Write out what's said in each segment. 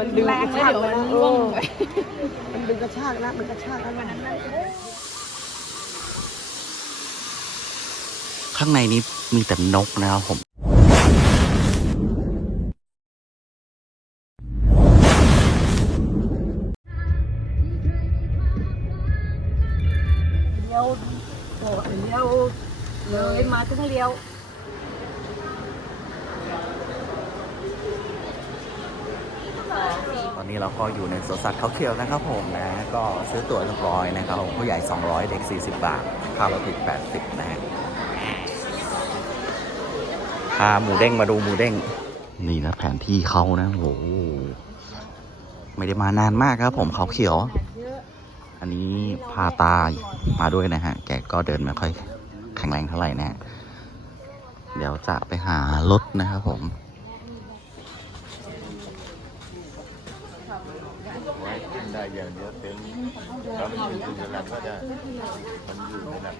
มันดึงกระชากแล้วนะร่วงไปมันดึงกระชากแล้วมันกระชากแล้วนะข้างในนี้มีแต่นกนะครับผม สวนสัตว์เขาเขียวนะครับผมนะ ก็ซื้อตั๋วเรียบร้อยนะครับผมผู้ใหญ่ 200 เด็ก 40 บาทค่ารถอีก80 นะฮะพาหมูเด้งมาดูหมูเด้ง นี่นะแผนที่เขานะโอ้โหไม่ได้มานานมากครับผมเขาเขียว อันนี้พาตามาด้วยนะฮะ แกก็เดินไม่ค่อยแข็งแรงเท่าไหร่นะฮะ เดี๋ยวจะไปหารถนะครับผม ไว้กินได้ อย่างเดียวเต็มถ้ามันอยู่ในหลักก็ได้มันอยู่ในหลัก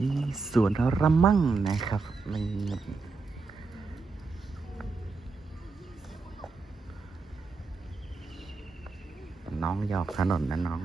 นี่ส วนระมั่งนะครับนี่น้องหยอกถนนนะน้อง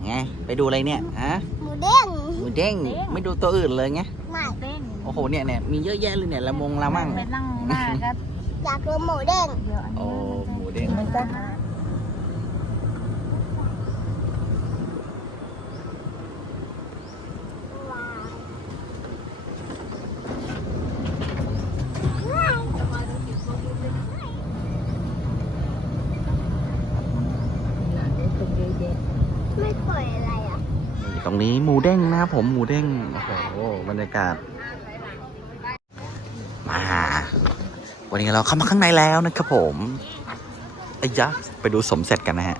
นี่ ไงไปดูอะไรเนี่ยฮะหมูเด้งหมูเด้งไม่ดูตัวอื่นเลยไงไม่เต้นโอ้โหเนี่ยเนี่ยมีเยอะแยะเลยเนี่ยละมงละมั่งไปนั่งหน้าครับอยากดูหมูเด้งเดี๋ยวอันโอ้นี้หมูเด้ง มันจะ ไม่ปล่อยอะไรอะ นี่ต รงนี้หมูเด้งนะครับผมหมูเด้งโอ้โหบรรยากาศ มา วันนี้เราเข้ามาข้างในแล้วนะครับผมไอ้ยะไปดูสมเสร็จกันนะฮะ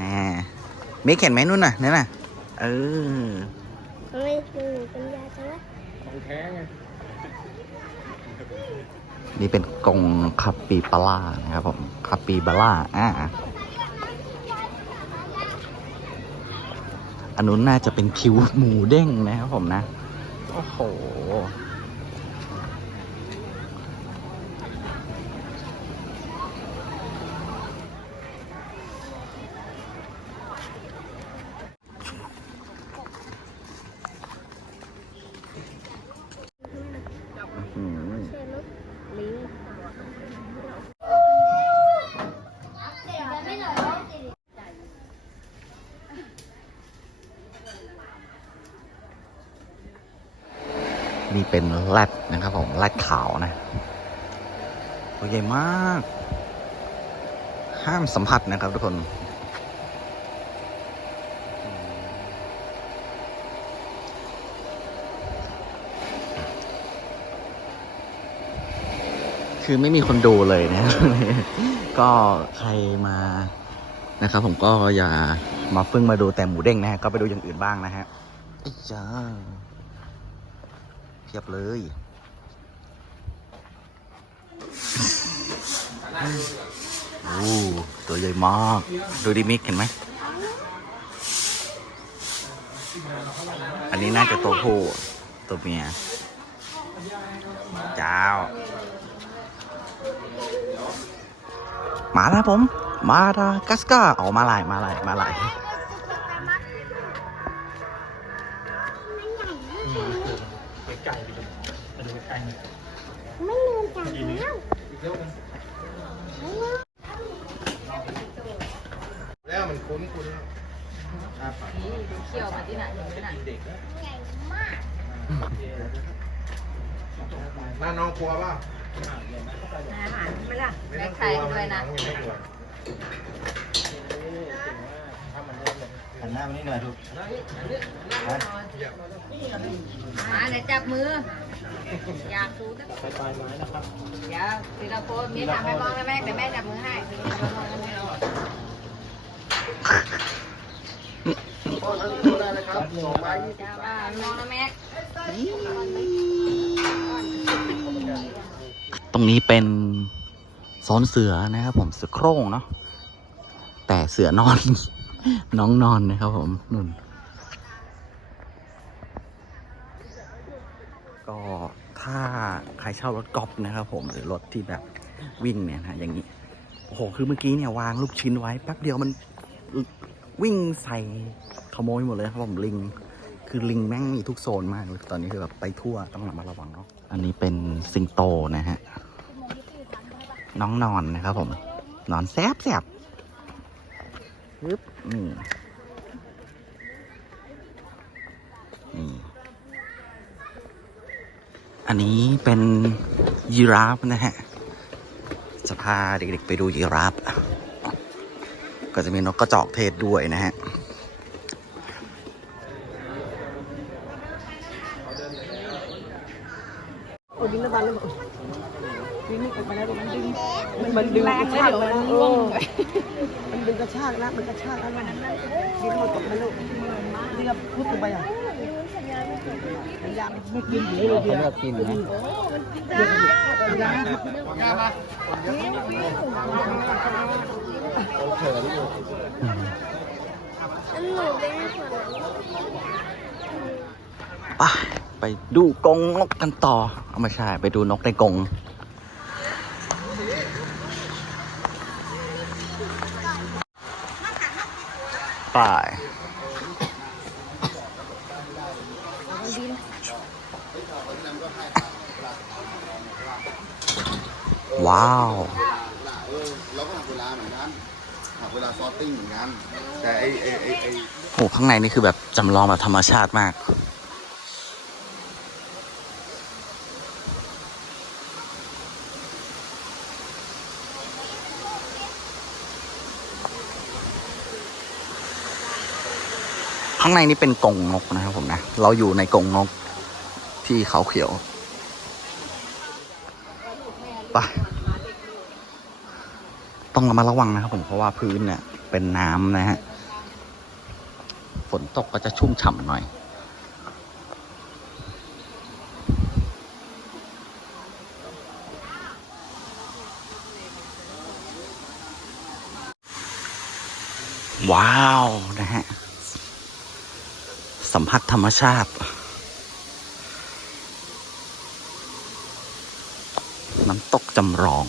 อ่าเมฆเห็นไหมนู่นน่ะนั่นน่ะเออไม่คือเป็นยาใช่ไหมของแท้ไงนี่เป็นกรงคาปิบาร่านะครับผมคาปิบาร่าอ่า อันนู้นน่าจะเป็นคิวหมูเด้งนะครับผมนะ โอ้โห อื้อหือ ใช่ไหมลิง นี่ เป็นแรดนะครับผมแรดขาวนะตัวใหญ่มาก ห้ามสัมผัสนะครับทุกคนคือไม่มีคนดูเลยนะ ก็ใครมานะครับ ผมก็อย่ามาเพิ่งมาดูแต่หมูเด้งนะฮะก็ไปดูอย่างอื่นบ้างนะฮะไอ้จ้า พียบเลยโอ้ตัวใหญ่มาก ดูดิมิกเห็นไหม อันนี้น่าจะตัวผู้ตัวเมียเจ้า มาแล้วผม มาดากัสกาออกมาลายมาลายมาลาย จากแล้วแล้วมันคุ้นคุณแล้วอาปากนี่ดูเขี้ยวมาที่ไหนที่ไหนเด็กใหญ่มากน้าน้องกลัวป่ะอาหารไม่ล่ะไม่แม่งกไข่ด้วยนะ หันหน้ามานี่หน่อยทุกมาเดี๋ยวจับมือ อยากดูสักไปปลายไม้นะครับ เดี๋ยวทีละคนมีทำให้มองนะแม่แต่แม่จับมือให้ทีละคนมอนให้เราจ้าบ้ามองนะแม่ตรงนี้เป็นโซนเสือนะครับผมเสือโคร่งเนาะแต่เสือนอน น้องนอนนะครับผมนุ่น ก็ถ้าใครเช่ารถกอล์ฟนะครับผมหรือรถที่แบบวิ่งเนี่ยนะอย่างนี้ โอ้โห คือเมื่อกี้เนี่ยวางลูกชิ้นไว้แป๊บเดียวมันวิ่งใส่ขโมยหมดเลยครับผมลิง คือลิงแม่งมีทุกโซนมากเลยตอนนี้คือแบบไปทั่วต้องระมัดระวังเนาะอันนี้เป็นสิงโตนะฮะน้องนอนนะครับผม นอนแซบแซบ ปึ๊บนี่นี่อันนี้เป็นยีราฟนะฮะ จะพาเด็กๆไปดูยีราฟ ก็จะมีนกกระจอกเทศด้วยนะฮะ โอ้ดึงน้ำมันเลยดึงนี่ออกมาแล้วมันดึง มันมันดึงกระชากแล้วนะเออมันดึงกระชากแล้วมันกระชากแล้วมันดึงมันตกมาลูกนี่ก็พุดลงไปอะสัญญาณไม่กินอยู่เลยเดียวกินนะอันหนูเป็นคนไปไปดูกรงนกกันต่อ เอาไม่ใช่ไปดูนกในกรง ไปว้าวเราก็หักเวลาเหมือนกันหักเวลาซอสติ้งเหมือนกันแต่ไอไอไอไอโหข้างในนี่คือแบบจำลองแบบธรรมชาติมากางในนี่เป็นกรงนกนะครับผมนะ เราอยู่ในกรงนกที่เขาเขียวไปต้องระมัดระวังนะครับผมเพราะว่าพื้นเนี่ยเป็นน้ำนะฮะ ฝนตกก็จะชุ่มฉ่ำหน่อย ว้าว นะฮะ สัมผัสธรรมชาติ น้ำตกจำลอง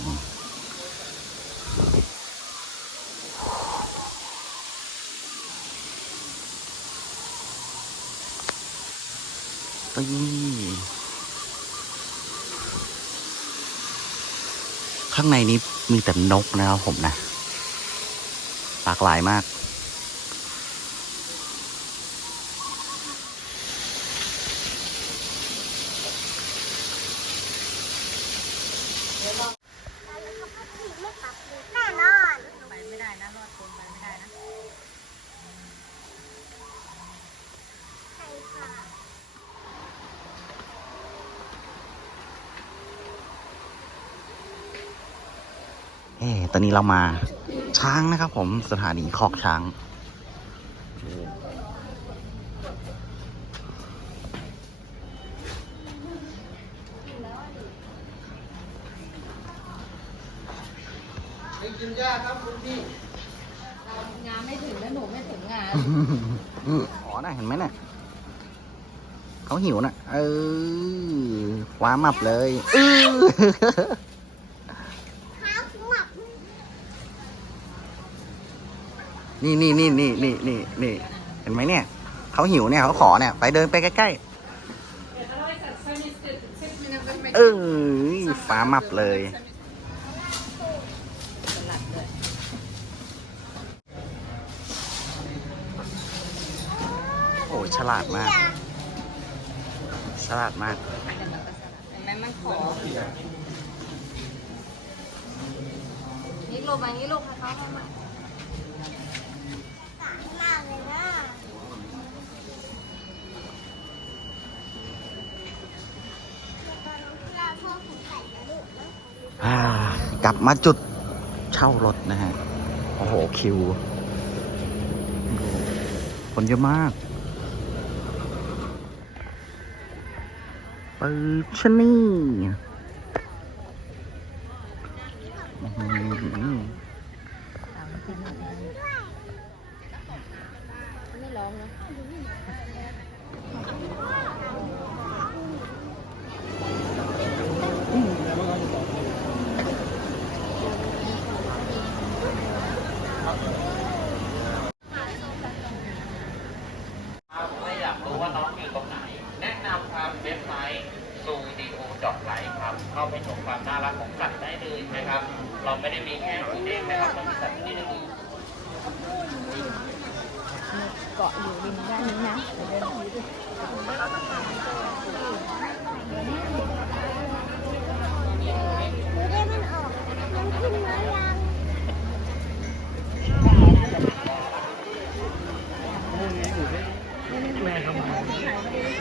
นี่ข้างในนี้มีแต่นกนะครับผมนะ หลากหลายมาก แน่นอน ไปไม่ได้นะรอดคนไปไม่ได้นะ ใช่ค่ะ เอ๊ะ ตอนนี้เรามาช้างนะครับผมสถานีคอกช้างงานไม่ถึงแล้วหนูไม่ถึงงาน อ๋อน่ะเห็นไหมน่ะเขาหิวน่ะ เออคว้ามับเลยเออ เท้าหมัก นี่นี่นี่นี่นี่นี่นี่เห็นไหมเนี่ยเขาหิวเนี่ยเขาขอเนี่ยไปเดินไปใกล้ๆเออฟ้ามับเลย โอ้ฉลาดมาก ฉลาดมากเห็นไหมมันขอนี่ลงมานี่ลงให้เขาเข้ามา สายมากเลยนะตอนนั้นที่เราพ่อผมใส่กระดูกนะ อ่ากลับ มาจุดเช่ารถนะฮะ โอ้โห คิว คนเยอะมากปึ๊บชะนี่อื้อหือ ไม่ร้องนะ ถ้าอยากรู้ว่าน้องอยู่ตรงไหน แนะนำครับเว็บไซต์ซู ดอดไลครับ เข้าไปชมความน่ารักของสัตว์ได้เลยนะครับ เราไม่ได้มีแค่หนูเด็กนะครับต้องมีสัตว์ที่อื่เกาะอยู่ริมด้านนี้นะเดี๋ยวเ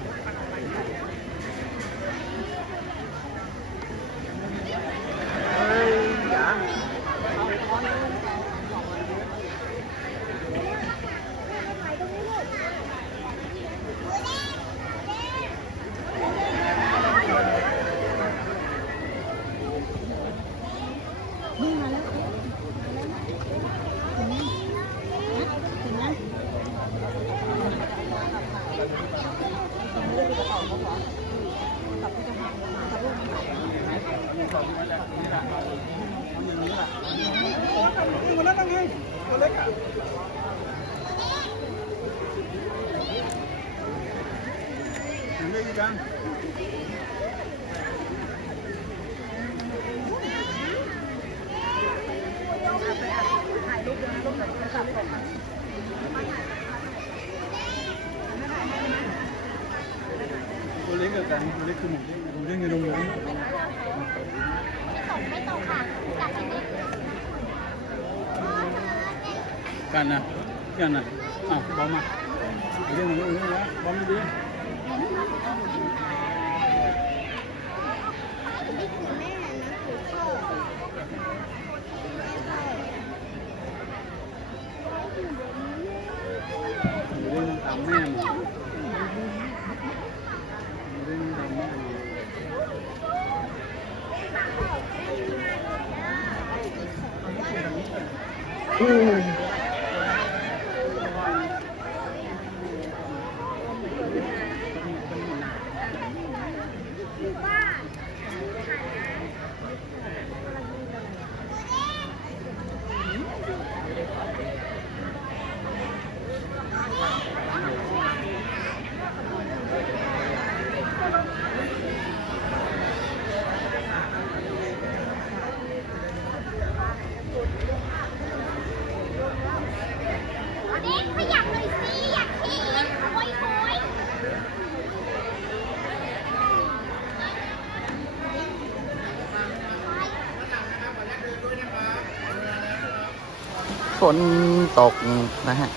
ดินดูดิดูได้มันออกมันขึ้นมายังตัวเล็กกับกันตัวเล็กคือหมูเด้งหมูเด้งในโรงเรียนไม่ตกไม่ตกค่ะจากที่นี่กันนะกันนะอ้าวบอมมาเรื่องนี้เรื่องนี้บอมดีนี่คือแม่นะคือพ่อเรื่องตามแม่มาเรื่องตามแม่มา เด็กขยับหน่อยสิอยากขี่โอยโอย ฝนตกนะฮะ